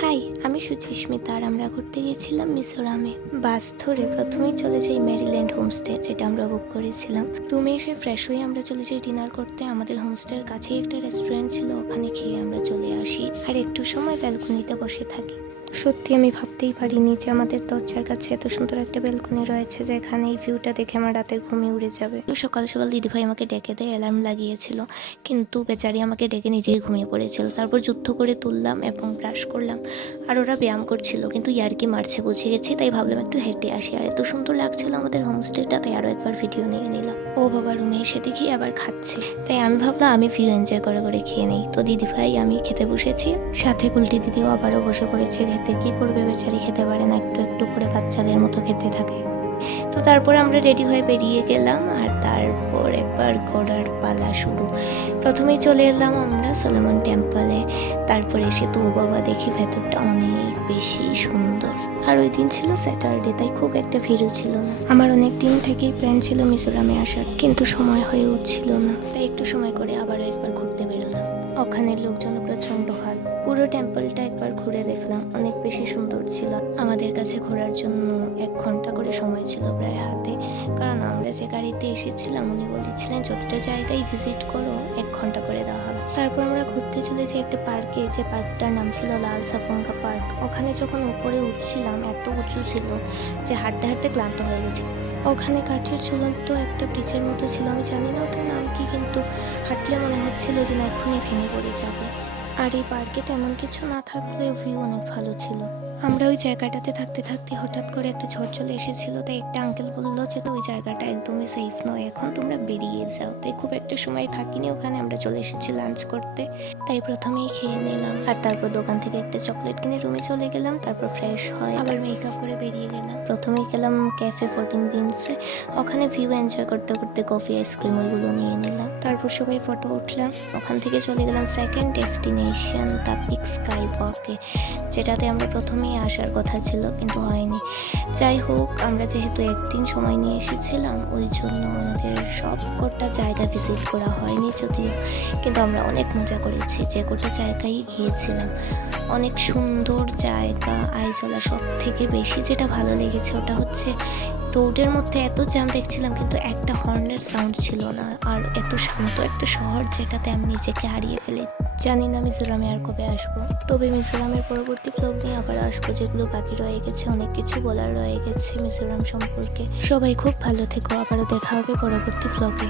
High, আমি সুচিস্মিতা আর আমরা ঘুরতে গেছিলাম মিজোরামে। বাস ধরে প্রথমেই চলে যাই মেরিল্যান্ড হোমস্টে, যেটা আমরা বুক করেছিলাম। রুমে এসে ফ্রেশ হয়ে আমরা চলে যাই ডিনার করতে। আমাদের হোমস্টের কাছেই একটা রেস্টুরেন্ট ছিল, ওখানে খেয়ে আমরা চলে আসি আর একটু সময় ব্যালকনিতে বসে থাকি। সত্যি আমি ভাবতেই পারিনি যে আমাদের দরজার কাছে এত সুন্দর একটা ব্যালকনি রয়েছে, যেখানে এই ভিউটা দেখে আমার রাতের ঘুমিয়ে উড়ে যাবে। সকাল সকাল দিদিভাই আমাকে ডেকে দেয়, অ্যালার্ম লাগিয়েছিল, কিন্তু বেচারি আমাকে ডেকে নিজেই ঘুমিয়ে পড়েছিল। তারপর যুদ্ধ করে তুললাম এবং ব্রাশ করলাম। আর ওরা ব্যায়াম করছিল, কিন্তু ইয়ার্কি মারছে বুঝে গেছি, তাই ভাবলাম একটু হেঁটে আসি। আর এত সুন্দর লাগছিল আমাদের হোমস্টেটা, তাই আরও একবার ভিডিও নিয়ে নিলাম। ও বাবা, রুমে এসে দেখি আবার খাচ্ছে, তাই আমি ভাবলাম আমি ভিউ এনজয় করে করে খেয়ে নেই। তো দিদিভাই আমি খেতে বসেছি, সাথে কুলটি দিদিও আবারও বসে পড়েছে খেতে। কি করবে, বেচারি খেতে পারে না, একটু একটু করে বাচ্চাদের মতো খেতে থাকে। তো তারপর আমরা রেডি হয়ে বেরিয়ে গেলাম, আর তারপর একবার ঘোরার পালা শুরু। প্রথমেই চলে এলাম আমরা সলোমন টেম্পলে। তারপর এসে তো বাবা দেখি ভেতরটা অনেক বেশি সুন্দর। আর ওই দিন ছিল স্যাটারডে, তাই খুব একটা ভিড়ও ছিল না। আমার অনেক দিন থেকেই প্ল্যান ছিল মিজোরামে আসার, কিন্তু সময় হয়ে উঠছিল না, তাই একটু সময় করে আবারও একবার ঘুরতে বেরোলাম। ওখানের লোকজন প্রচন্ড ভালো। পুরো টেম্পলটা একবার ঘুরে দেখলাম, অনেক বেশি সুন্দর ছিল। আমাদের কাছে ঘোরার জন্য 1 ঘন্টা করে সময় ছিল প্রায় হাতে, কারণ আমরা যে গাড়িতে এসেছিলাম উনি বলেছিলেন যতটা জায়গায় ভিজিট করো 1 ঘন্টা করে দেওয়া হবে। তারপর আমরা ঘুরতে চলে যাই একটা পার্কে, যে পার্কটার নাম ছিল লাল সাফঙ্গা পার্ক। ওখানে যখন উপরে উঠছিলাম এত উঁচু ছিল যে হাঁটতে হাঁটতে ক্লান্ত হয়ে গেছে। ওখানে কাঠের ঝুলন্ত একটা ব্রিজের মতো ছিল, আমি জানি না ওটার নাম কি, কিন্তু হাঁটলে মনে হচ্ছিল যে না এখনই ভেঙে পড়ে যাবে। আর এই পার্কে তেমন কিছু না থাকলেও ভিউ অনেক ভালো ছিল। আমরা ওই জায়গাটাতে থাকতে থাকতে হঠাৎ করে একটা ঝড় চলে এসেছিল, তাই একটা আঙ্কেল বললো যে ওই জায়গাটা একদমই সেফ নয়, এখন তোমরা বেরিয়ে যাও। তাই খুব একটা সময় থাকিনি ওখানে, আমরা চলে এসেছি লাঞ্চ করতে, তাই প্রথমেই খেয়ে নিলাম। আর তারপর দোকান থেকে একটা চকলেট কিনে রুমে চলে গেলাম। তারপর ফ্রেশ হয় আবার মেকআপ করে বেরিয়ে গেলাম। প্রথমেই গেলাম ক্যাফে 14 বিনসে, ওখানে ভিউ এনজয় করতে করতে কফি আইসক্রিম ওইগুলো নিয়ে নিলাম। তারপর সবাই ফটো উঠলাম। ওখান থেকে চলে গেলাম second destination the peak sky ওয়াকে, যেটাতে আমরা প্রথমেই আসার কথা ছিল কিন্তু হয়নি। যাই হোক, আমরা যেহেতু একদিন সময় নিয়ে এসেছিলাম ওই জন্য আমাদের সব কটা জায়গা ভিজিট করা হয়নি যদিও, কিন্তু আমরা অনেক মজা করেছি। যে কটা জায়গায় গিয়েছিলাম অনেক সুন্দর জায়গা। আইজলা সব থেকে বেশি যেটা ভালো লেগেছে ওটা হচ্ছে রোডের মধ্যে এত জ্যাম দেখছিলাম, কিন্তু একটা হর্নের সাউন্ড ছিল না। আর এত শান্ত একটা শহর, যেটাতে আমি নিজেকে হারিয়ে ফেলি। জানি না মিজোরামে আর কবে আসবো, তবে মিজোরামের পরবর্তী ব্লগ নিয়ে আবার আসবো, যেগুলো বাকি রয়ে গেছে। অনেক কিছু বলার রয়ে গেছে মিজোরাম সম্পর্কে। সবাই খুব ভালো থেকো, আবারও দেখা হবে পরবর্তী ব্লগে।